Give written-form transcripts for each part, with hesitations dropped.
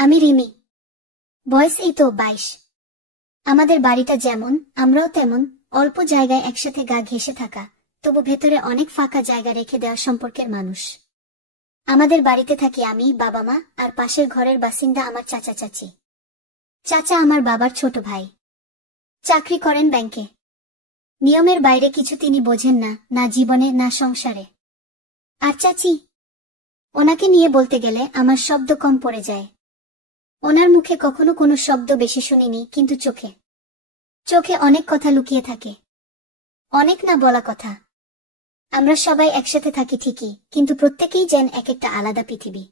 আমি রিমি, বয়স এই তো 22। আমাদের বাড়িটা যেমন, আমরাও তেমন, অল্প জায়গায় একসাথে গা ঘেঁষে থাকা, তবু ভেতরে অনেক ফাঁকা জায়গা রেখে দেওয়া সম্পর্কের মানুষ। আমাদের বাড়িতে থাকি আমি, বাবা মা, আর পাশের ঘরের বাসিন্দা আমার চাচা চাচি। চাচা আমার বাবার ছোট ভাই, চাকরি করেন ব্যাংকে। নিয়মের বাইরে কিছু তিনি বোঝেন না, না জীবনে না সংসারে। আর চাচি, ওনাকে নিয়ে বলতে গেলে আমার শব্দ কম পড়ে যায়। ওনার মুখে কখনো কোনো শব্দ বেশি শুনিনি, কিন্তু চোখে চোখে অনেক কথা লুকিয়ে থাকে, অনেক না বলা কথা। আমরা সবাই একসাথে থাকি ঠিকই, কিন্তু প্রত্যেকেই যেন এক একটা আলাদা পৃথিবী।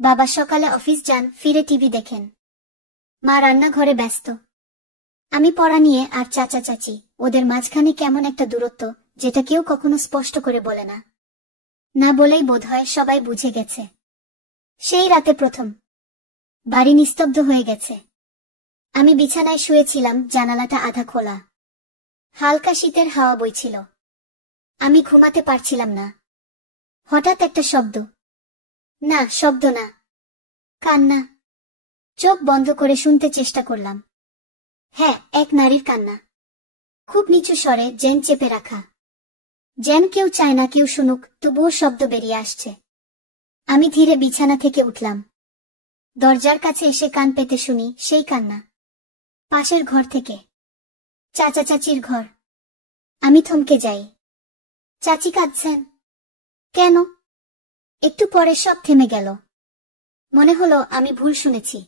বাবা সকালে অফিস যান, ফিরে টিভি দেখেন। মা রান্নাঘরে ব্যস্ত। আমি পড়া নিয়ে, আর চাচা চাচি, ওদের মাঝখানে কেমন একটা দূরত্ব, যেটা কেউ কখনো স্পষ্ট করে বলে না। না বলেই বোধহয় সবাই বুঝে গেছে। সেই রাতে প্রথম বাড়ি নিস্তব্ধ হয়ে গেছে। আমি বিছানায় শুয়েছিলাম, জানালাটা আধা খোলা। হালকা শীতের হাওয়া বইছিল। আমি ঘুমাতে পারছিলাম না। হঠাৎ একটা শব্দ। না, শব্দ না, কান্না। চোখ বন্ধ করে শুনতে চেষ্টা করলাম। হ্যাঁ, এক নারীর কান্না। খুব নিচু স্বরে, যেন চেপে রাখা, যেন কেউ চায় না কেউ শুনুক, তবুও শব্দ বেরিয়ে আসছে। আমি ধীরে বিছানা থেকে উঠলাম। দরজার কাছে এসে কান পেতে শুনি সেই কান্না। পাশের ঘর থেকে, চাচা চাচির ঘর। আমি থমকে যাই। চাচি কাঁদছেন। কেন? একটু পরে সব থেমে গেল। মনে হলো আমি ভুল শুনেছি।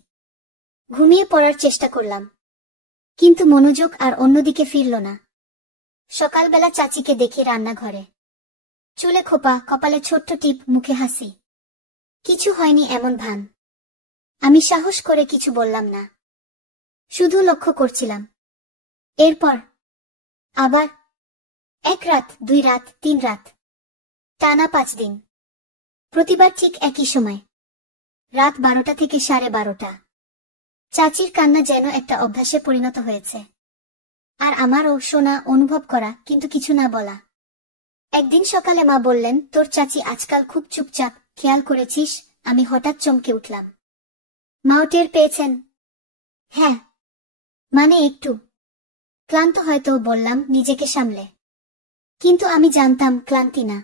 ঘুমিয়ে পড়ার চেষ্টা করলাম, কিন্তু মনোযোগ আর অন্যদিকে ফিরল না। সকালবেলা চাচিকে দেখি রান্নাঘরে, চুলে খোপা, কপালে ছোট্ট টিপ, মুখে হাসি। কিছু হয়নি এমন ভান। আমি সাহস করে কিছু বললাম না, শুধু লক্ষ্য করছিলাম। এরপর আবার 1 রাত, 2 রাত, 3 রাত, টানা 5 দিন। প্রতিবার ঠিক একই সময়, রাত 12টা থেকে 12:30। চাচির কান্না যেন একটা অভ্যাসে পরিণত হয়েছে। আর আমারও শোনা, অনুভব করা, কিন্তু কিছু না বলা। একদিন সকালে মা বললেন, তোর চাচি আজকাল খুব চুপচাপ, খেয়াল করেছিস? আমি হঠাৎ চমকে উঠলাম। মাও টের পেয়েছেন? হ্যাঁ, মানে একটু ক্লান্ত হয়তো, বললাম নিজেকে সামলে। কিন্তু আমি জানতাম ক্লান্তি না,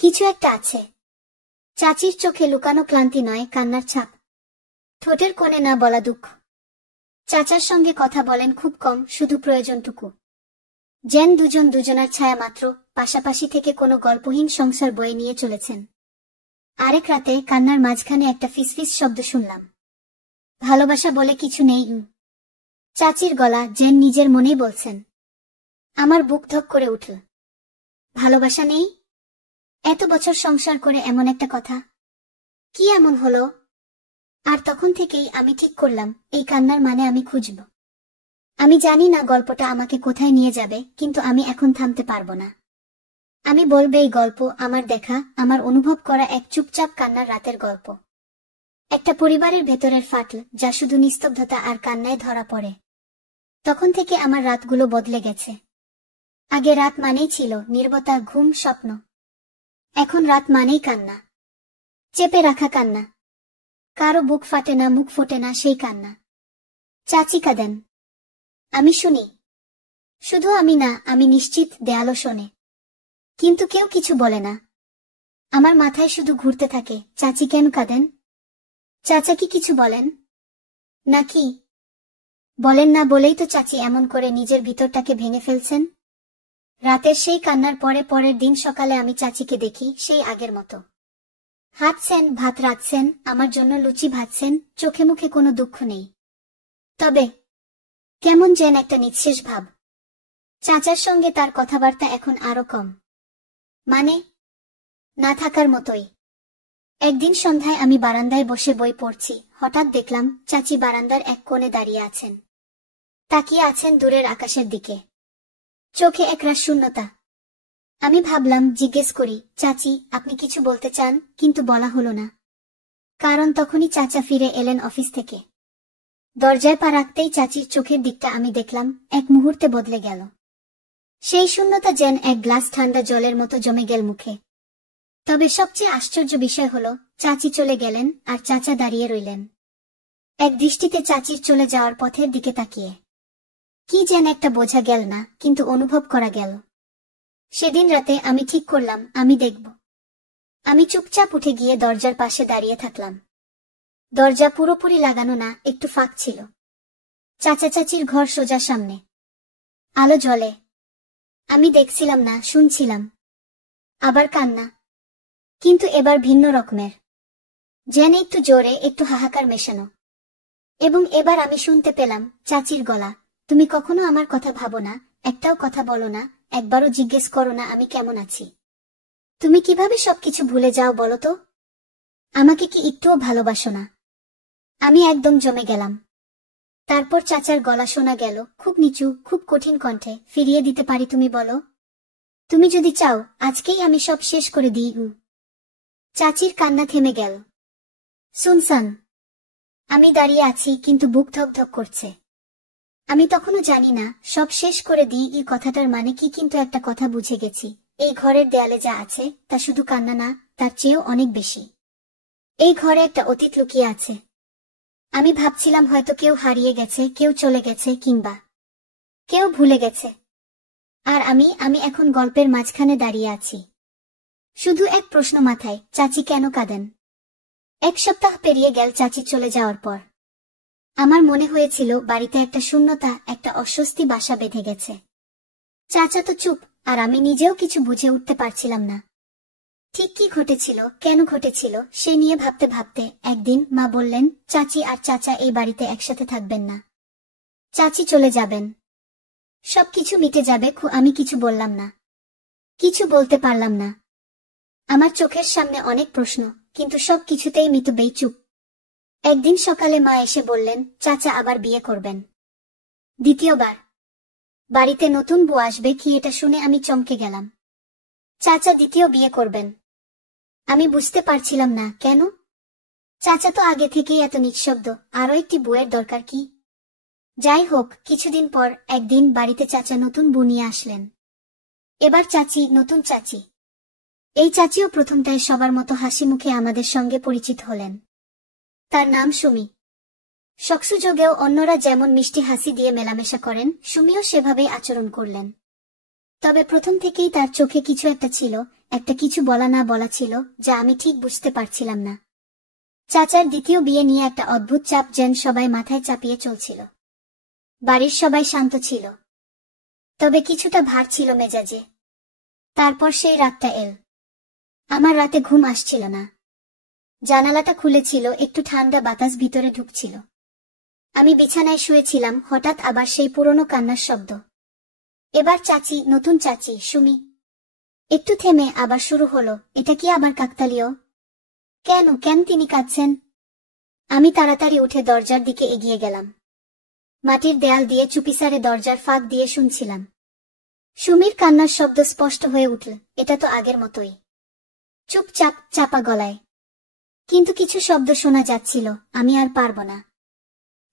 কিছু একটা আছে। চাচির চোখে লুকানো ক্লান্তি নয়, কান্নার ছাপ, ঠোঁটের কোণে না বলা দুঃখ। চাচার সঙ্গে কথা বলেন খুব কম, শুধু প্রয়োজনটুকু। যেন দুজন দুজনার ছায়া মাত্র, পাশাপাশি থেকে কোনো গল্পহীন সংসার বয়ে নিয়ে চলেছেন। আরেক রাতে কান্নার মাঝখানে একটা ফিসফিস শব্দ শুনলাম। ভালোবাসা বলে কিছু নেই। চাচির গলা, যেন নিজের মনেই বলছেন। আমার বুক ধক করে উঠল। ভালোবাসা নেই? এত বছর সংসার করে এমন একটা কথা, কি এমন হলো? আর তখন থেকেই আমি ঠিক করলাম, এই কান্নার মানে আমি খুঁজব। আমি জানি না গল্পটা আমাকে কোথায় নিয়ে যাবে, কিন্তু আমি এখন থামতে পারবো না। আমি বলবো এই গল্প আমার দেখা, আমার অনুভব করা এক চুপচাপ কান্নার রাতের গল্প। একটা পরিবারের ভেতরের ফাটল, যা শুধু নিস্তব্ধতা আর কান্নায় ধরা পড়ে। তখন থেকে আমার রাতগুলো বদলে গেছে। আগে রাত মানেই ছিল নীরবতা, ঘুম, স্বপ্ন। এখন রাত মানেই কান্না, চেপে রাখা কান্না। কারো বুক ফাটে না, মুখ ফোটে না, সেই কান্না। চাচি কাঁদেন, আমি শুনি। শুধু আমি না, আমি নিশ্চিত দেয়ালও শোনে। কিন্তু কেউ কিছু বলে না। আমার মাথায় শুধু ঘুরতে থাকে, চাচি কেন কাঁদেন? চাচা কি কিছু বলেন নাকি? বলেন না বলেই তো চাচি এমন করে নিজের ভিতরটাকে ভেঙে ফেলছেন। রাতের সেই কান্নার পরে পরের দিন সকালে আমি চাচিকে দেখি সেই আগের মতো। হাঁটছেন, ভাত রাঁধছেন, আমার জন্য লুচি ভাজছেন, চোখে মুখে কোনো দুঃখ নেই। তবে কেমন যেন একটা নিঃশেষ ভাব। চাচার সঙ্গে তার কথাবার্তা এখন আরো কম, মানে না থাকার মতোই। একদিন সন্ধ্যায় আমি বারান্দায় বসে বই পড়ছি, হঠাৎ দেখলাম চাচি বারান্দার এক কোণে দাঁড়িয়ে আছেন, তাকিয়ে আছেন দূরের আকাশের দিকে, চোখে একরাশ শূন্যতা। আমি ভাবলাম জিজ্ঞেস করি, চাচি আপনি কিছু বলতে চান? কিন্তু বলা হলো না, কারণ তখনই চাচা ফিরে এলেন অফিস থেকে। দরজায় পা রাখতেই চাচির চোখের দিকটা আমি দেখলাম, এক মুহূর্তে বদলে গেল। সেই শূন্যতা যেন এক গ্লাস ঠান্ডা জলের মতো জমে গেল মুখে। তবে সবচেয়ে আশ্চর্য বিষয় হলো, চাচি চলে গেলেন আর চাচা দাঁড়িয়ে রইলেন। এক দৃষ্টিতে চাচির চলে যাওয়ার পথের দিকে তাকিয়ে কি যেন একটা বোঝা গেল না, কিন্তু অনুভব করা গেল। সেদিন রাতে আমি ঠিক করলাম আমি দেখব। আমি চুপচাপ উঠে গিয়ে দরজার পাশে দাঁড়িয়ে থাকলাম। দরজা পুরোপুরি লাগানো না, একটু ফাঁক ছিল। চাচা চাচির ঘর সোজা সামনে, আলো জ্বলে। আমি দেখছিলাম না, শুনছিলাম। আবার কান্না, কিন্তু এবার ভিন্ন রকমের, যেন একটু জোরে, একটু হাহাকার মেশানো। এবং এবার আমি শুনতে পেলাম চাচির গলা, তুমি কখনো আমার কথা ভাবো না, একটাও কথা বলো না, একবারও জিজ্ঞেস করো না আমি কেমন আছি। তুমি কিভাবে সবকিছু ভুলে যাও বলো তো? আমাকে কি একটুও ভালোবাসো না? আমি একদম জমে গেলাম। তারপর চাচার গলা শোনা গেল, খুব নিচু, খুব কঠিন কণ্ঠে, ফিরিয়ে দিতে পারি তুমি বলো? তুমি যদি চাও আজকেই আমি সব শেষ করে দিই। চাচির কান্না থেমে গেল। সুনসান। আমি দাঁড়িয়ে আছি, কিন্তু বুক ধক করছে। আমি তখনও জানি না সব শেষ করে দিই এই কথাটার মানে কি, কিন্তু একটা কথা বুঝে গেছি, এই ঘরের দেয়ালে যা আছে তা শুধু কান্না না, তার চেয়েও অনেক বেশি। এই ঘরে একটা অতীত লুকিয়ে আছে। আমি ভাবছিলাম হয়তো কেউ হারিয়ে গেছে, কেউ চলে গেছে, কিংবা কেউ ভুলে গেছে। আর আমি এখন গল্পের মাঝখানে দাঁড়িয়ে আছি। শুধু এক প্রশ্ন মাথায়, চাচি কেন কাঁদেন? এক সপ্তাহ পেরিয়ে গেল চাচি চলে যাওয়ার পর। আমার মনে হয়েছিল বাড়িতে একটা শূন্যতা, একটা অস্বস্তি বাসা বেঁধে গেছে। চাচা তো চুপ, আর আমি নিজেও কিছু বুঝে উঠতে পারছিলাম না। ঠিক কি ঘটেছিল, কেন ঘটেছিল, সে নিয়ে ভাবতে ভাবতে একদিন মা বললেন, চাচি আর চাচা এই বাড়িতে একসাথে থাকবেন না। চাচি চলে যাবেন, সবকিছু মিটে যাবে। আমি কিছু বললাম না, কিছু বলতে পারলাম না। আমার চোখের সামনে অনেক প্রশ্ন, কিন্তু সব কিছুতেই মিতবেই চুপ। একদিন সকালে মা এসে বললেন, চাচা আবার বিয়ে করবেন, দ্বিতীয়বার। বাড়িতে নতুন বউ আসবে কি, এটা শুনে আমি চমকে গেলাম। চাচা দ্বিতীয় বিয়ে করবেন? আমি বুঝতে পারছিলাম না কেন। চাচা তো আগে থেকেই এত নিঃশব্দ, আরও একটি বউয়ের দরকার কি? যাই হোক, কিছুদিন পর একদিন বাড়িতে চাচা নতুন বউ নিয়ে আসলেন। এবার চাচি, নতুন চাচি। এই চাচিও প্রথমটায় সবার মতো হাসি মুখে আমাদের সঙ্গে পরিচিত হলেন। তার নাম সুমি। শখসুযোগেও অন্যরা যেমন মিষ্টি হাসি দিয়ে মেলামেশা করেন, সুমিও সেভাবেই আচরণ করলেন। তবে প্রথম থেকেই তার চোখে কিছু একটা ছিল, একটা কিছু বলা না বলা ছিল, যা আমি ঠিক বুঝতে পারছিলাম না। চাচার দ্বিতীয় বিয়ে নিয়ে একটা অদ্ভুত চাপ যেন সবাই মাথায় চাপিয়ে চলছিল। বাড়ির সবাই শান্ত ছিল, তবে কিছুটা ভার ছিল মেজাজে। তারপর সেই রাতটা এল। আমার রাতে ঘুম আসছিল না। জানালাটা খুলেছিল, একটু ঠান্ডা বাতাস ভিতরে ঢুকছিল। আমি বিছানায় শুয়েছিলাম, হঠাৎ আবার সেই পুরনো কান্নার শব্দ। এবার চাচি, নতুন চাচি, সুমি। একটু থেমে আবার শুরু হলো, এটা কি আবার কাকতালীয়? কেন কেন তিনি কাঁদছেন? আমি তাড়াতাড়ি উঠে দরজার দিকে এগিয়ে গেলাম। মাটির দেয়াল দিয়ে চুপিসারে দরজার ফাঁক দিয়ে শুনছিলাম। সুমির কান্নার শব্দ স্পষ্ট হয়ে উঠল, এটা তো আগের মতোই, চুপচাপ, চাপা গলায়। কিন্তু কিছু শব্দ শোনা যাচ্ছিল, আমি আর পারব না।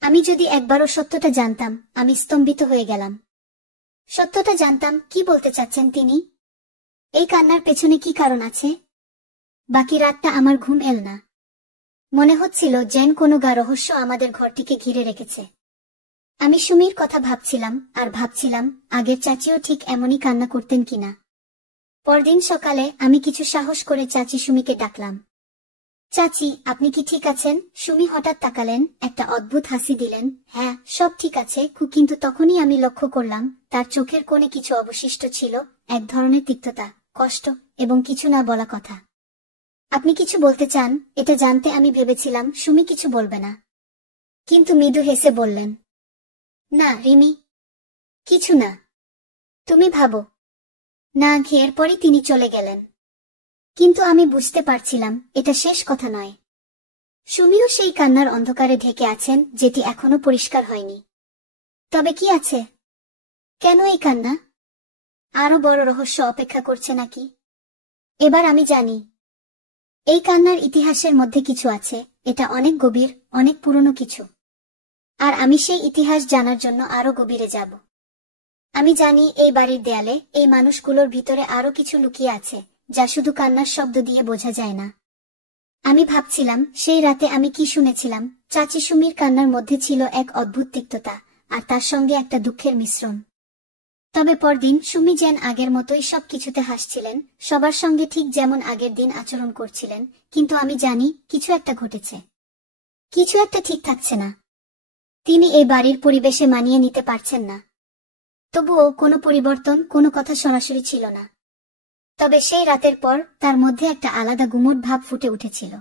আমি যদি একবারও সত্যটা জানতাম। আমি স্তম্ভিত হয়ে গেলাম। সত্যটা জানতাম, কি বলতে চাচ্ছেন তিনি? এই কান্নার পেছনে কি কারণ আছে? বাকি রাতটা আমার ঘুম এল না। মনে হচ্ছিল যেন কোনো গা রহস্য আমাদের ঘরটিকে ঘিরে রেখেছে। আমি সুমির কথা ভাবছিলাম, আর ভাবছিলাম আগের চাচিও ঠিক এমনই কান্না করতেন কিনা। পরদিন সকালে আমি কিছু সাহস করে চাচি সুমিকে ডাকলাম। চাচি, আপনি কি ঠিক আছেন? সুমি হঠাৎ তাকালেন, একটা অদ্ভুত হাসি দিলেন। হ্যাঁ, সব ঠিক আছে। কিন্তু তখনই আমি লক্ষ্য করলাম তার চোখের কোণে কিছু অবশিষ্ট ছিল, এক ধরনের তিক্ততা, কষ্ট, এবং কিছু না বলা কথা। আপনি কিছু বলতে চান? এটা জানতে আমি ভেবেছিলাম সুমি কিছু বলবে না, কিন্তু মৃদু হেসে বললেন, না রিমি, কিছু না, তুমি ভাবো না। এরপরই তিনি চলে গেলেন। কিন্তু আমি বুঝতে পারছিলাম এটা শেষ কথা নয়। সুমিও সেই কান্নার অন্ধকারে ঢেকে আছেন, যেটি এখনো পরিষ্কার হয়নি। তবে কি আছে? কেন এই কান্না? আরো বড় রহস্য অপেক্ষা করছে নাকি? এবার আমি জানি, এই কান্নার ইতিহাসের মধ্যে কিছু আছে। এটা অনেক গভীর, অনেক পুরনো কিছু। আর আমি সেই ইতিহাস জানার জন্য আরো গভীরে যাব। আমি জানি এই বাড়ির দেয়ালে, এই মানুষগুলোর ভিতরে আরো কিছু লুকিয়ে আছে, যা শুধু কান্নার শব্দ দিয়ে বোঝা যায় না। আমি ভাবছিলাম সেই রাতে আমি কি শুনেছিলাম। চাচি সুমির কান্নার মধ্যে ছিল এক অদ্ভুত তিক্ততা, আর তার সঙ্গে একটা দুঃখের মিশ্রণ। তবে পরদিন সুমি যেন আগের মতোই সবকিছুতে হাসছিলেন, সবার সঙ্গে ঠিক যেমন আগের দিন আচরণ করছিলেন। কিন্তু আমি জানি কিছু একটা ঘটেছে, কিছু একটা ঠিক থাকছে না। তিনি এই বাড়ির পরিবেশে মানিয়ে নিতে পারছেন না। তবুও কোনো পরিবর্তন, কোনো কথা সরাসরি ছিল না। তবে সেই রাতের পর তার মধ্যে একটা আলাদা গুমোট ভাব ফুটে উঠেছিল।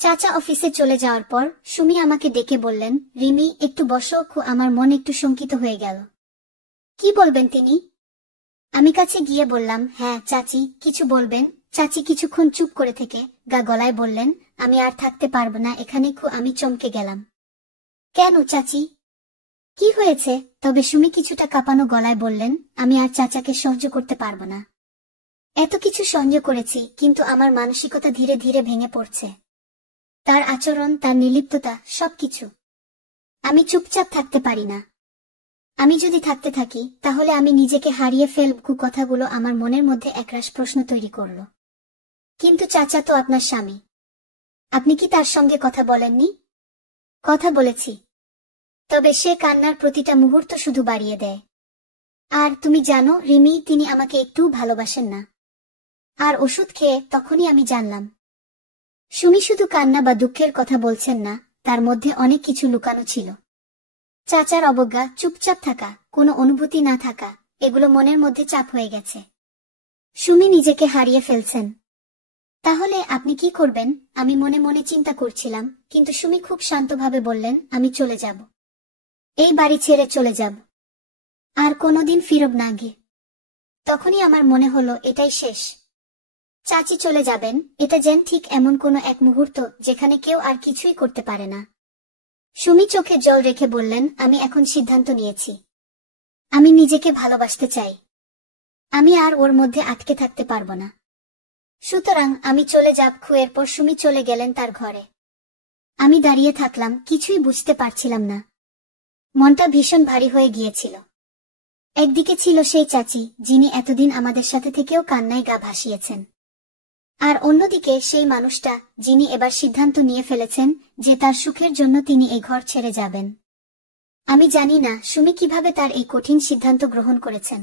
চাচা অফিসে চলে যাওয়ার পর সুমি আমাকে ডেকে বললেন, রিমি একটু বসো। আমার মন একটু শঙ্কিত হয়ে গেল। কি বলবেন তিনি? আমি কাছে গিয়ে বললাম, হ্যাঁ চাচি, কিছু বলবেন? চাচি কিছুক্ষণ চুপ করে থেকে গা গলায় বললেন, আমি আর থাকতে পারবো না এখানে। আমি চমকে গেলাম। কেন চাচি, কি হয়েছে? তবে সুমি কিছুটা কাঁপানো গলায় বললেন, আমি আর চাচাকে সহ্য করতে পারবো না। এত কিছু সহ্য করেছি, কিন্তু আমার মানসিকতা ধীরে ধীরে ভেঙে পড়ছে। তার আচরণ, তার নির্লিপ্ততা, সবকিছু। আমি চুপচাপ থাকতে পারি না। আমি যদি থাকতে থাকি তাহলে আমি নিজেকে হারিয়ে ফেলব। কথাগুলো আমার মনের মধ্যে একরাশ প্রশ্ন তৈরি করল। কিন্তু চাচা তো আপনার স্বামী, আপনি কি তার সঙ্গে কথা বলেননি? কথা বলেছি, তবে সে কান্নার প্রতিটা মুহূর্ত শুধু বাড়িয়ে দেয়। আর তুমি জানো রিমি, তিনি আমাকে একটুও ভালোবাসেন না। আর ওষুধ খেয়ে তখনই আমি জানলাম সুমি শুধু কান্না বা দুঃখের কথা বলছেন না, তার মধ্যে অনেক কিছু লুকানো ছিল। চাচার অবজ্ঞা, চুপচাপ থাকা, কোনো অনুভূতি না থাকা, এগুলো মনের মধ্যে চাপ হয়ে গেছে। সুমি নিজেকে হারিয়ে ফেলছেন। তাহলে আপনি কি করবেন? আমি মনে মনে চিন্তা করছিলাম, কিন্তু সুমি খুব শান্তভাবে বললেন, আমি চলে যাব। এই বাড়ি ছেড়ে চলে যাব, আর কোনোদিন ফিরব না গিয়ে। তখনই আমার মনে হলো এটাই শেষ। চাচি চলে যাবেন, এটা যেন ঠিক এমন কোনো এক মুহূর্ত যেখানে কেউ আর কিছুই করতে পারে না। সুমি চোখে জল রেখে বললেন, আমি এখন সিদ্ধান্ত নিয়েছি। আমি নিজেকে ভালোবাসতে চাই। আমি আর ওর মধ্যে আটকে থাকতে পারবো না। সুতরাং আমি চলে যাব। এরপর সুমি চলে গেলেন তার ঘরে। আমি দাঁড়িয়ে থাকলাম, কিছুই বুঝতে পারছিলাম না। মনটা ভীষণ ভারী হয়ে গিয়েছিল। একদিকে ছিল সেই চাচি, যিনি এতদিন আমাদের সাথে থেকেও কান্নায় গা ভাসিয়েছেন। আর অন্যদিকে সেই মানুষটা, যিনি এবার সিদ্ধান্ত নিয়ে ফেলেছেন যে তার সুখের জন্য তিনি এই ঘর ছেড়ে যাবেন। আমি জানি না সুমি কিভাবে তার এই কঠিন সিদ্ধান্ত গ্রহণ করেছেন।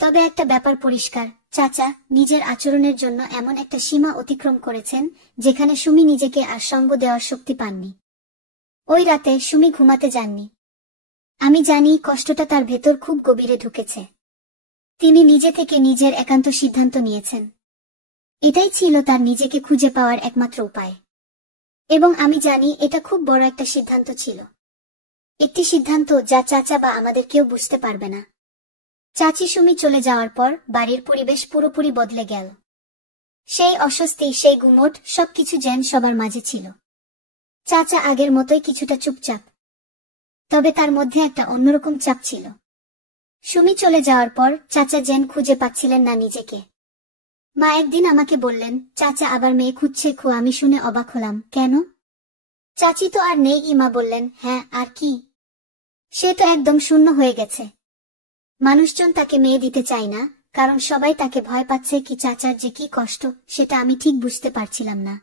তবে একটা ব্যাপার পরিষ্কার, চাচা নিজের আচরণের জন্য এমন একটা সীমা অতিক্রম করেছেন যেখানে সুমি নিজেকে আর সঙ্গ দেওয়ার শক্তি পাননি। ওই রাতে সুমি ঘুমাতে যাননি। আমি জানি কষ্টটা তার ভেতর খুব গভীরে ঢুকেছে। তিনি নিজে থেকে নিজের একান্ত সিদ্ধান্ত নিয়েছেন। এটাই ছিল তার নিজেকে খুঁজে পাওয়ার একমাত্র উপায়। এবং আমি জানি এটা খুব বড় একটা সিদ্ধান্ত ছিল। একটি সিদ্ধান্ত যা চাচা বা আমাদের কেউ বুঝতে পারবে না। চাচি সুমি চলে যাওয়ার পর বাড়ির পরিবেশ পুরোপুরি বদলে গেল। সেই অস্বস্তি, সেই গুমোট, সবকিছু যেন সবার মাঝে ছিল। চাচা আগের মতোই কিছুটা চুপচাপ, তবে তার মধ্যে একটা অন্যরকম চাপ ছিল। সুমি চলে যাওয়ার পর চাচা যেন খুঁজে পাচ্ছিলেন না নিজেকে। মা একদিন আমাকে বললেন, চাচা আবার মেয়ে খুঁজছে। আমি শুনে অবাক হলাম। কেন? চাচি তো আর নেই। মা বললেন, হ্যাঁ আর কি, সে তো একদম শূন্য হয়ে গেছে। মানুষজন তাকে মেয়ে দিতে চায় না, কারণ সবাই তাকে ভয় পাচ্ছে। চাচার যে কি কষ্ট সেটা আমি ঠিক বুঝতে পারছিলাম না।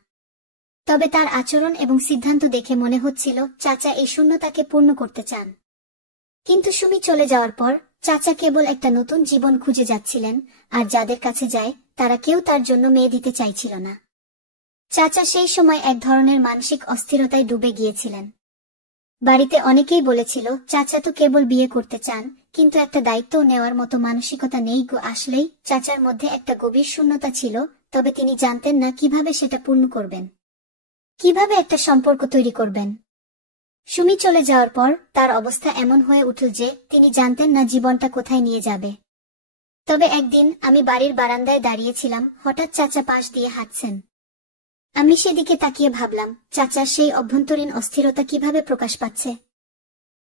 তবে তার আচরণ এবং সিদ্ধান্ত দেখে মনে হচ্ছিল চাচা এই শূন্যতাকে পূর্ণ করতে চান। কিন্তু সুমি চলে যাওয়ার পর চাচা কেবল একটা নতুন জীবন খুঁজে যাচ্ছিলেন, আর যাদের কাছে যায় তারা কেউ তার জন্য মেয়ে দিতে চাইছিল না। চাচা সেই সময় এক ধরনের মানসিক অস্থিরতায় ডুবে গিয়েছিলেন। বাড়িতে অনেকেই বলেছিল চাচা তো কেবল বিয়ে করতে চান, কিন্তু একটা দায়িত্ব নেওয়ার মতো মানসিকতা নেই। আসলেই চাচার মধ্যে একটা গভীর শূন্যতা ছিল, তবে তিনি জানতেন না কিভাবে সেটা পূর্ণ করবেন, কিভাবে একটা সম্পর্ক তৈরি করবেন। সুমি চলে যাওয়ার পর তার অবস্থা এমন হয়ে উঠল যে তিনি জানতেন না জীবনটা কোথায় নিয়ে যাবে। তবে একদিন আমি বাড়ির বারান্দায় দাঁড়িয়েছিলাম, হঠাৎ চাচা পাশ দিয়ে হাঁটছেন। আমি সেদিকে তাকিয়ে ভাবলাম, চাচার সেই অভ্যন্তরীণ অস্থিরতা কিভাবে প্রকাশ পাচ্ছে।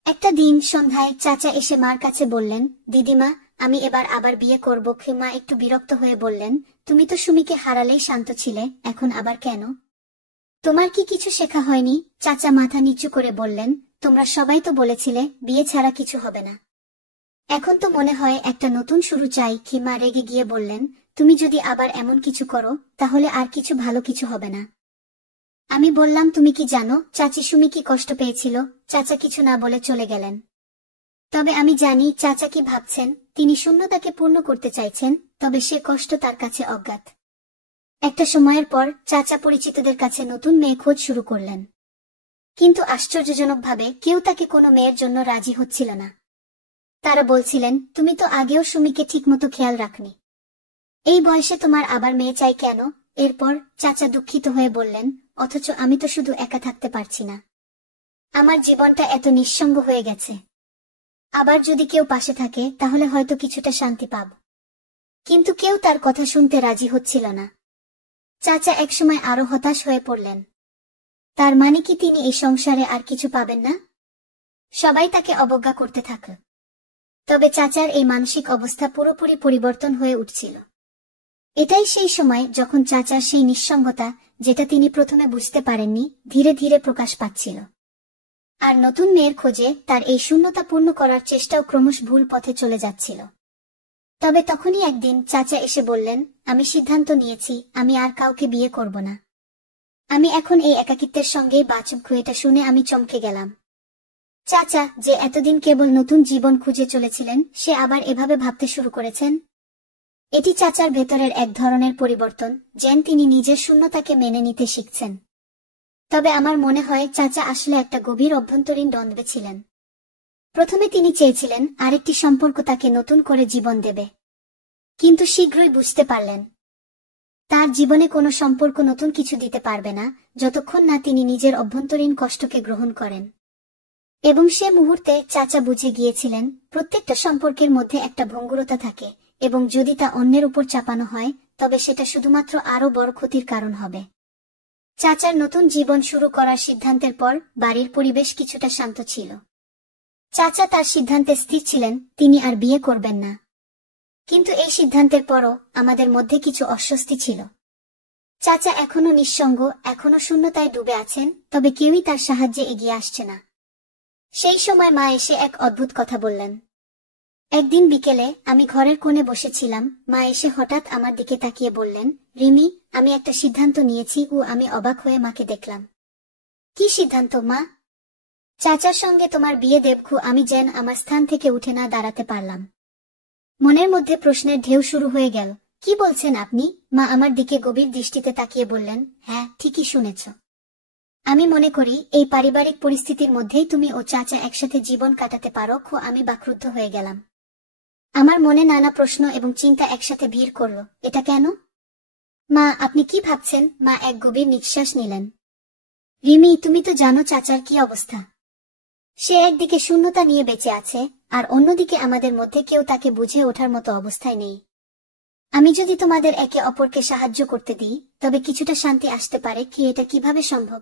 একটা দিন সন্ধ্যায় চাচা এসে মার কাছে বললেন, দিদিমা আমি এবার আবার বিয়ে করব। মা একটু বিরক্ত হয়ে বললেন, তুমি তো সুমিকে হারালেই শান্ত ছিলে, এখন আবার কেন? তোমার কি কিছু শেখা হয়নি? চাচা মাথা নিচু করে বললেন, তোমরা সবাই তো বলেছিলে বিয়ে ছাড়া কিছু হবে না। এখন তো মনে হয় একটা নতুন শুরু চাই। মা রেগে গিয়ে বললেন, তুমি যদি আবার এমন কিছু করো তাহলে আর কিছু ভালো কিছু হবে না। আমি বললাম, তুমি কি জানো চাচি সুমি কি কষ্ট পেয়েছিল? চাচা কিছু না বলে চলে গেলেন। তবে আমি জানি চাচা কি ভাবছেন। তিনি শূন্যতাকে পূর্ণ করতে চাইছেন, তবে সে কষ্ট তার কাছে অজ্ঞাত। একটা সময়ের পর চাচা পরিচিতদের কাছে নতুন মেয়ে খোঁজ শুরু করলেন, কিন্তু আশ্চর্যজনকভাবে কেউ তাকে কোনো মেয়ের জন্য রাজি হচ্ছিল না। তারা বলছিলেন, তুমি তো আগেও সুমিকে ঠিকমতো খেয়াল রাখনি, এই বয়সে তোমার আবার মেয়ে চাই কেন? এরপর চাচা দুঃখিত হয়ে বললেন, অথচ আমি তো শুধু একা থাকতে পারছি না, আমার জীবনটা এত নিঃসঙ্গ হয়ে গেছে। আবার যদি কেউ পাশে থাকে তাহলে হয়তো কিছুটা শান্তি পাব। কিন্তু কেউ তার কথা শুনতে রাজি হচ্ছিল না। চাচা একসময় আরো হতাশ হয়ে পড়লেন। তার মানে কি তিনি এই সংসারে আর কিছু পাবেন না? সবাই তাকে অবজ্ঞা করতে থাকল। তবে চাচার এই মানসিক অবস্থা পুরোপুরি পরিবর্তন হয়ে উঠছিল। এটাই সেই সময় যখন চাচার সেই নিঃসঙ্গতা, যেটা তিনি প্রথমে বুঝতে পারেননি, ধীরে ধীরে প্রকাশ পাচ্ছিল। আর নতুন মেয়ের খোঁজে তার এই শূন্যতা পূর্ণ করার চেষ্টাও ক্রমশ ভুল পথে চলে যাচ্ছিল। তবে তখনই একদিন চাচা এসে বললেন, আমি সিদ্ধান্ত নিয়েছি, আমি আর কাউকে বিয়ে করব না। আমি এখন এই একাকিত্বের সঙ্গেই বাঁচব। এটা শুনে আমি চমকে গেলাম। চাচা, যে এতদিন কেবল নতুন জীবন খুঁজে চলেছিলেন, সে আবার এভাবে ভাবতে শুরু করেছেন। এটি চাচার ভেতরের এক ধরনের পরিবর্তন, যেন তিনি নিজের শূন্যতাকে মেনে নিতে শিখছেন। তবে আমার মনে হয় চাচা আসলে একটা গভীর অভ্যন্তরীণ দ্বন্দ্বে ছিলেন। প্রথমে তিনি চেয়েছিলেন আরেকটি সম্পর্ক তাকে নতুন করে জীবন দেবে, কিন্তু শীঘ্রই বুঝতে পারলেন তার জীবনে কোনো সম্পর্ক নতুন কিছু দিতে পারবে না যতক্ষণ না তিনি নিজের অভ্যন্তরীণ কষ্টকে গ্রহণ করেন। এবং সে মুহূর্তে চাচা বুঝে গিয়েছিলেন প্রত্যেকটা সম্পর্কের মধ্যে একটা ভঙ্গুরতা থাকে, এবং যদি তা অন্যের উপর চাপানো হয় তবে সেটা শুধুমাত্র আরো বড় ক্ষতির কারণ হবে। চাচার নতুন জীবন শুরু করার সিদ্ধান্তের পর বাড়ির পরিবেশ কিছুটা শান্ত ছিল। চাচা তার সিদ্ধান্তে স্থির ছিলেন, তিনি আর বিয়ে করবেন না। কিন্তু এই সিদ্ধান্তের পরও আমাদের মধ্যে কিছু অস্বস্তি ছিল। চাচা এখনো নিঃসঙ্গ, এখনো শূন্যতায় ডুবে আছেন, তবে কেউই তার সাহায্যে এগিয়ে আসছে না। সেই সময় মা এসে এক অদ্ভুত কথা বললেন। একদিন বিকেলে আমি ঘরের কোণে বসেছিলাম, মা এসে হঠাৎ আমার দিকে তাকিয়ে বললেন, রিমি, আমি একটা সিদ্ধান্ত নিয়েছি। আমি অবাক হয়ে মাকে দেখলাম। কি সিদ্ধান্ত মা? চাচার সঙ্গে তোমার বিয়ে দেবখু। আমি যেন আমার স্থান থেকে উঠে না দাঁড়াতে পারলাম। মনের মধ্যে প্রশ্নের ঢেউ শুরু হয়ে গেল। কি বলছেন আপনি? মা আমার দিকে গভীর দৃষ্টিতে তাকিয়ে বললেন, হ্যাঁ, ঠিকই শুনেছ। আমি মনে করি এই পারিবারিক পরিস্থিতির মধ্যেই তুমি ও চাচা একসাথে জীবন কাটাতে পারো। আমি বাকরুদ্ধ হয়ে গেলাম। আমার মনে নানা প্রশ্ন এবং চিন্তা একসাথে ভিড় করল। এটা কেন? মা, আপনি কি ভাবছেন? মা এক গভীর নিঃশ্বাস নিলেন। রিমি, তুমি তো জানো চাচার কি অবস্থা। সে একদিকে শূন্যতা নিয়ে বেঁচে আছে, আর অন্যদিকে আমাদের মধ্যে কেউ তাকে বুঝে ওঠার মতো অবস্থায় নেই। আমি যদি তোমাদের একে অপরকে সাহায্য করতে দিই তবে কিছুটা শান্তি আসতে পারে। এটা কিভাবে সম্ভব?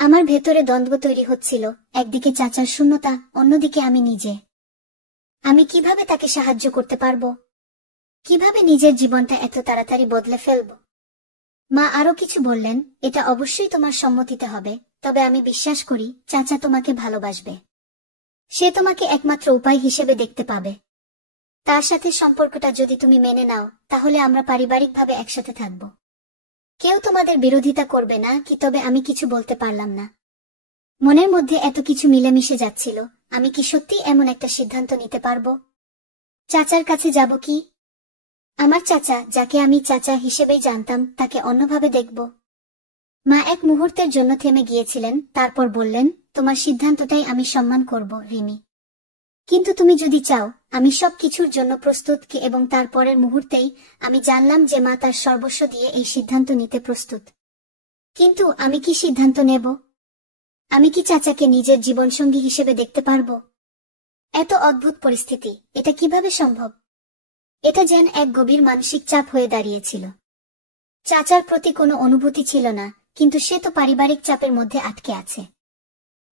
আমার ভেতরে দ্বন্দ্ব তৈরি হচ্ছিল, একদিকে চাচার শূন্যতা, অন্যদিকে আমি নিজে। আমি কিভাবে তাকে সাহায্য করতে পারবো? কিভাবে নিজের জীবনটা এত তাড়াতাড়ি বদলে ফেলব? মা আরো কিছু বললেন, এটা অবশ্যই তোমার সম্মতিতে হবে, তবে আমি বিশ্বাস করি চাচা তোমাকে ভালোবাসবে। সে তোমাকে একমাত্র উপায় হিসেবে দেখতে পাবে। তার সাথে সম্পর্কটা যদি তুমি মেনে নাও তাহলে আমরা পারিবারিকভাবে একসাথে থাকব। কেউ তোমাদের বিরোধিতা করবে না কি? তবে আমি কিছু বলতে পারলাম না। মনের মধ্যে এত কিছু মিলেমিশে যাচ্ছিল। আমি কি সত্যি এমন একটা সিদ্ধান্ত নিতে পারবো? চাচার কাছে যাব কি? আমার চাচা, যাকে আমি চাচা হিসেবেই জানতাম, তাকে অন্যভাবে দেখব? মা এক মুহূর্তের জন্য থেমে গিয়েছিলেন, তারপর বললেন, তোমার সিদ্ধান্তটাই আমি সম্মান করব রিমি। কিন্তু তুমি যদি চাও, আমি সব কিছুর জন্য প্রস্তুত। এবং তারপরের মুহূর্তেই আমি জানলাম যে মা তার সর্বস্ব দিয়ে এই সিদ্ধান্ত নিতে প্রস্তুত। কিন্তু আমি কি সিদ্ধান্ত নেব? আমি কি চাচাকে নিজের জীবনসঙ্গী হিসেবে দেখতে পারবো? এত অদ্ভুত পরিস্থিতি, এটা কিভাবে সম্ভব? এটা যেন এক গভীর মানসিক চাপ হয়ে দাঁড়িয়েছিল। চাচার প্রতি কোনো অনুভূতি ছিল না, কিন্তু সে তো পারিবারিক চাপের মধ্যে আটকে আছে।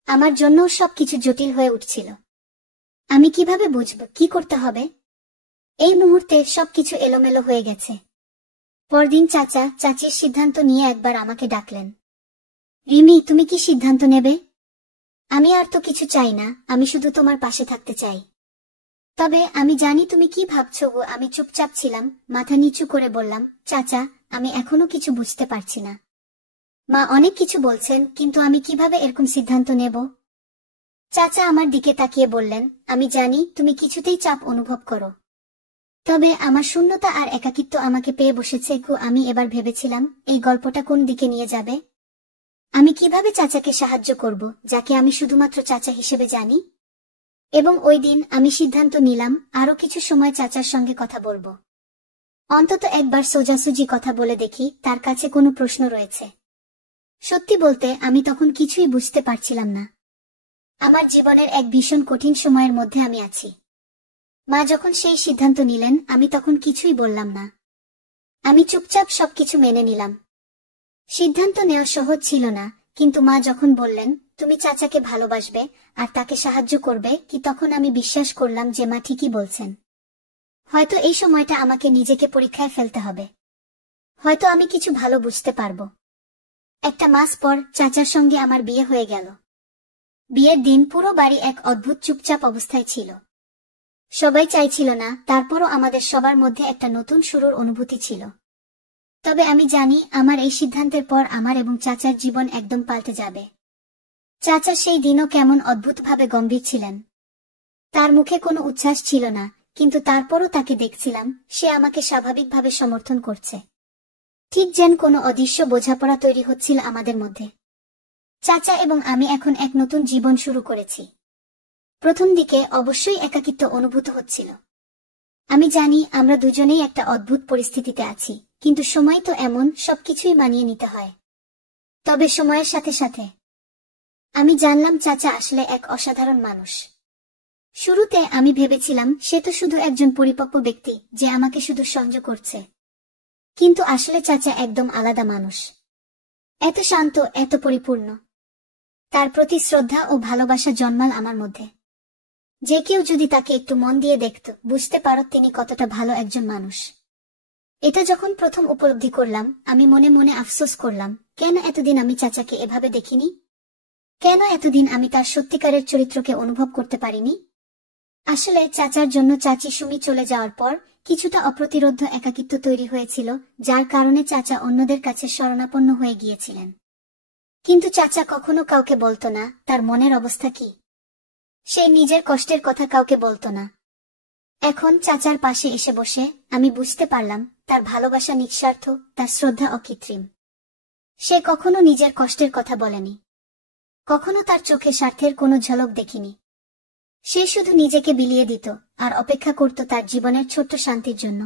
আমার জন্যও সবকিছু জটিল হয়ে উঠছিল। আমি কিভাবে বুঝব কি করতে হবে? এই মুহূর্তে সবকিছু এলোমেলো হয়ে গেছে। পরদিন চাচা চাচির সিদ্ধান্ত নিয়ে একবার আমাকে ডাকলেন। রিমি, তুমি কি সিদ্ধান্ত নেবে? আমি আর তো কিছু চাই না, আমি শুধু তোমার পাশে থাকতে চাই। তবে আমি জানি তুমি কি ভাবছো। আমি চুপচাপ ছিলাম, মাথা নিচু করে বললাম, চাচা, আমি এখনো কিছু বুঝতে পারছি না। মা অনেক কিছু বলছেন, কিন্তু আমি কিভাবে এরকম সিদ্ধান্ত নেব? চাচা আমার দিকে তাকিয়ে বললেন, আমি জানি তুমি কিছুতেই চাপ অনুভব করো, তবে আমার শূন্যতা আর একাকিত্ব আমাকে পেয়ে বসেছে। আমি এবার ভেবেছিলাম এই গল্পটা কোন দিকে নিয়ে যাবে। আমি কিভাবে চাচাকে সাহায্য করব, যাকে আমি শুধুমাত্র চাচা হিসেবে জানি। এবং ওই দিন আমি সিদ্ধান্ত নিলাম আরো কিছু সময় চাচার সঙ্গে কথা বলবো। অন্তত একবার সোজাসুজি কথা বলে দেখি তার কাছে কোনো প্রশ্ন রয়েছে। সত্যি বলতে আমি তখন কিছুই বুঝতে পারছিলাম না। আমার জীবনের এক ভীষণ কঠিন সময়ের মধ্যে আমি আছি। মা যখন সেই সিদ্ধান্ত নিলেন আমি তখন কিছুই বললাম না। আমি চুপচাপ সবকিছু মেনে নিলাম। সিদ্ধান্ত নেওয়া সহজ ছিল না, কিন্তু মা যখন বললেন তুমি চাচাকে ভালোবাসবে আর তাকে সাহায্য করবে কি, তখন আমি বিশ্বাস করলাম যে মা ঠিকই বলছেন। হয়তো এই সময়টা আমাকে নিজেকে পরীক্ষায় ফেলতে হবে। হয়তো আমি কিছু ভালো বুঝতে পারবো। একটা মাস পর চাচার সঙ্গে আমার বিয়ে হয়ে গেল। বিয়ের দিন পুরো বাড়ি এক অদ্ভুত চুপচাপ অবস্থায় ছিল। সবাই চাইছিল না, তারপরও আমাদের সবার মধ্যে একটা নতুন শুরুর অনুভূতি ছিল। তবে আমি জানি আমার এই সিদ্ধান্তের পর আমার এবং চাচার জীবন একদম পাল্টে যাবে। চাচা সেই দিনও কেমন অদ্ভুতভাবে গম্ভীর ছিলেন। তার মুখে কোনো উচ্ছ্বাস ছিল না, কিন্তু তারপরও তাকে দেখছিলাম সে আমাকে স্বাভাবিকভাবে সমর্থন করছে। ঠিক যেন কোনো অদৃশ্য বোঝাপড়া তৈরি হচ্ছিল আমাদের মধ্যে। চাচা এবং আমি এখন এক নতুন জীবন শুরু করেছি। প্রথম দিকে অবশ্যই একাকিত্ব অনুভূত হচ্ছিল। আমি জানি আমরা দুজনেই একটা অদ্ভুত পরিস্থিতিতে আছি, কিন্তু সময় তো এমন, সবকিছুই মানিয়ে নিতে হয়। তবে সময়ের সাথে সাথে আমি জানলাম চাচা আসলে এক অসাধারণ মানুষ। শুরুতে আমি ভেবেছিলাম সে তো শুধু একজন পরিপক্ব ব্যক্তি যে আমাকে শুধু সংযোগ করছে, কিন্তু আসলে চাচা একদম আলাদা মানুষ। এত শান্ত, এত পরিপূর্ণ। তার প্রতি শ্রদ্ধা ও ভালোবাসা জন্মাল আমার মধ্যে। যে কেউ যদি তাকে একটু মন দিয়ে দেখত, বুঝতে পারত তিনি কতটা ভালো একজন মানুষ। এটা যখন প্রথম উপলব্ধি করলাম আমি মনে মনে আফসোস করলাম, কেন এতদিন আমি চাচাকে এভাবে দেখিনি? কেন এতদিন আমি তার সত্যিকারের চরিত্রকে অনুভব করতে পারিনি? আসলে চাচার জন্য চাচি সুমি চলে যাওয়ার পর কিছুটা অপ্রতিরোধ্য একাকিত্ব তৈরি হয়েছিল, যার কারণে চাচা অন্যদের কাছে শরণাপন্ন হয়ে গিয়েছিলেন। কিন্তু চাচা কখনো কাউকে বলতো না তার মনের অবস্থা কি। সে নিজের কষ্টের কথা কাউকে বলতো না। এখন চাচার পাশে এসে বসে আমি বুঝতে পারলাম তার ভালোবাসা নিঃস্বার্থ, তার শ্রদ্ধা অকৃত্রিম। সে কখনো নিজের কষ্টের কথা বলেনি, কখনো তার চোখে স্বার্থের কোনো ঝলক দেখিনি। সে শুধু নিজেকে বিলিয়ে দিত আর অপেক্ষা করত তার জীবনের ছোট্ট শান্তির জন্য।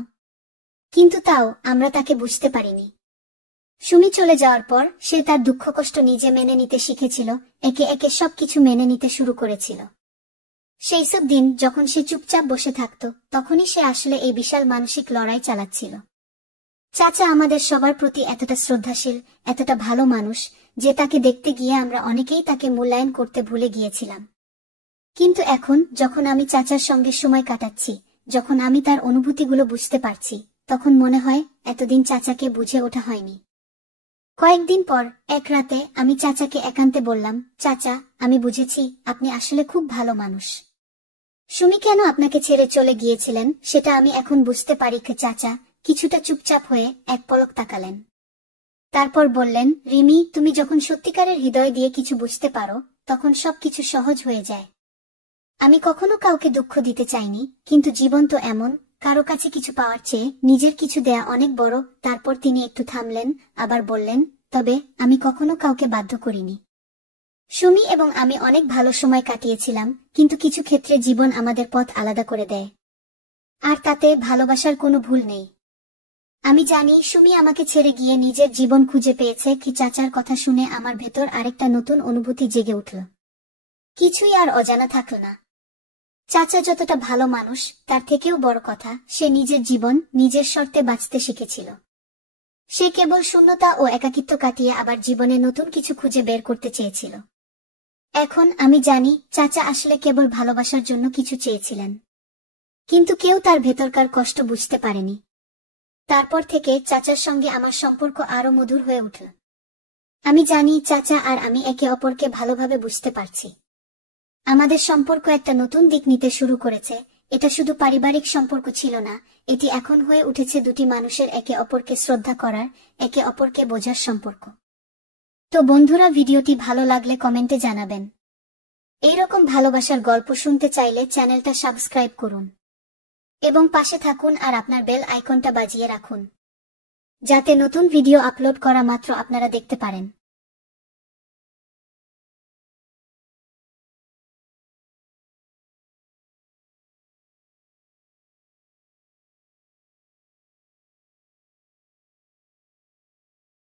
কিন্তু তাও আমরা তাকে বুঝতে পারিনি। সুমি চলে যাওয়ার পর সে তার দুঃখ কষ্ট নিজে মেনে নিতে শিখেছিল, একে একে সবকিছু মেনে নিতে শুরু করেছিল। সেই সব দিন যখন সে চুপচাপ বসে থাকত, তখনই সে আসলে এই বিশাল মানসিক লড়াই চালাচ্ছিল। চাচা আমাদের সবার প্রতি এতটা শ্রদ্ধাশীল, এতটা ভালো মানুষ যে তাকে দেখতে গিয়ে আমরা অনেকেই তাকে মূল্যায়ন করতে ভুলে গিয়েছিলাম। কিন্তু এখন যখন আমি চাচার সঙ্গে সময় কাটাচ্ছি, যখন আমি তার অনুভূতিগুলো বুঝতে পারছি, তখন মনে হয় এতদিন চাচাকে বুঝে ওঠা হয়নি। কয়েকদিন পর এক রাতে আমি চাচাকে একান্তে বললাম, চাচা, আমি বুঝেছি আপনি আসলে খুব ভালো মানুষ। সুমি কেন আপনাকে ছেড়ে চলে গিয়েছিলেন সেটা আমি এখন বুঝতে পারি। চাচা কিছুটা চুপচাপ হয়ে এক পলক তাকালেন। তারপর বললেন, রিমি, তুমি যখন সত্যিকারের হৃদয় দিয়ে কিছু বুঝতে পারো তখন সবকিছু সহজ হয়ে যায়। আমি কখনো কাউকে দুঃখ দিতে চাইনি, কিন্তু জীবন তো এমন, কারো কাছে কিছু পাওয়ার চেয়ে নিজের কিছু দেয়া অনেক বড়। তারপর তিনি একটু থামলেন, আবার বললেন, তবে আমি কখনো কাউকে বাধ্য করিনি। সুমি এবং আমি অনেক ভালো সময় কাটিয়েছিলাম, কিন্তু কিছু ক্ষেত্রে জীবন আমাদের পথ আলাদা করে দেয়, আর তাতে ভালোবাসার কোনো ভুল নেই। আমি জানি সুমি আমাকে ছেড়ে গিয়ে নিজের জীবন খুঁজে পেয়েছে। কি চাচার কথা শুনে আমার ভেতর আরেকটা নতুন অনুভূতি জেগে উঠল। কিছুই আর অজানা থাকল না। চাচা যতটা ভালো মানুষ, তার থেকেও বড় কথা, সে নিজের জীবন নিজের শর্তে বাঁচতে শিখেছিল। সে কেবল শূন্যতা ও একাকিত্ব কাটিয়ে আবার জীবনে নতুন কিছু খুঁজে বের করতে চেয়েছিল। এখন আমি জানি চাচা আসলে কেবল ভালোবাসার জন্য কিছু চেয়েছিলেন, কিন্তু কেউ তার ভেতরকার কষ্ট বুঝতে পারেনি। তারপর থেকে চাচার সঙ্গে আমার সম্পর্ক আরো মধুর হয়ে উঠল। আমি জানি চাচা আর আমি একে অপরকে ভালোভাবে বুঝতে পারছি। আমাদের সম্পর্ক একটা নতুন দিক নিতে শুরু করেছে। এটা শুধু পারিবারিক সম্পর্ক ছিল না, এটি এখন হয়ে উঠেছে দুটি মানুষের একে অপরকে শ্রদ্ধা করার, একে অপরকে বোঝার সম্পর্ক। তো বন্ধুরা, ভিডিওটি ভালো লাগলে কমেন্টে জানাবেন। এইরকম ভালোবাসার গল্প শুনতে চাইলে চ্যানেলটা সাবস্ক্রাইব করুন এবং পাশে থাকুন আর আপনার বেল আইকনটা বাজিয়ে রাখুন, যাতে নতুন ভিডিও আপলোড করা মাত্র আপনারা দেখতে পারেন।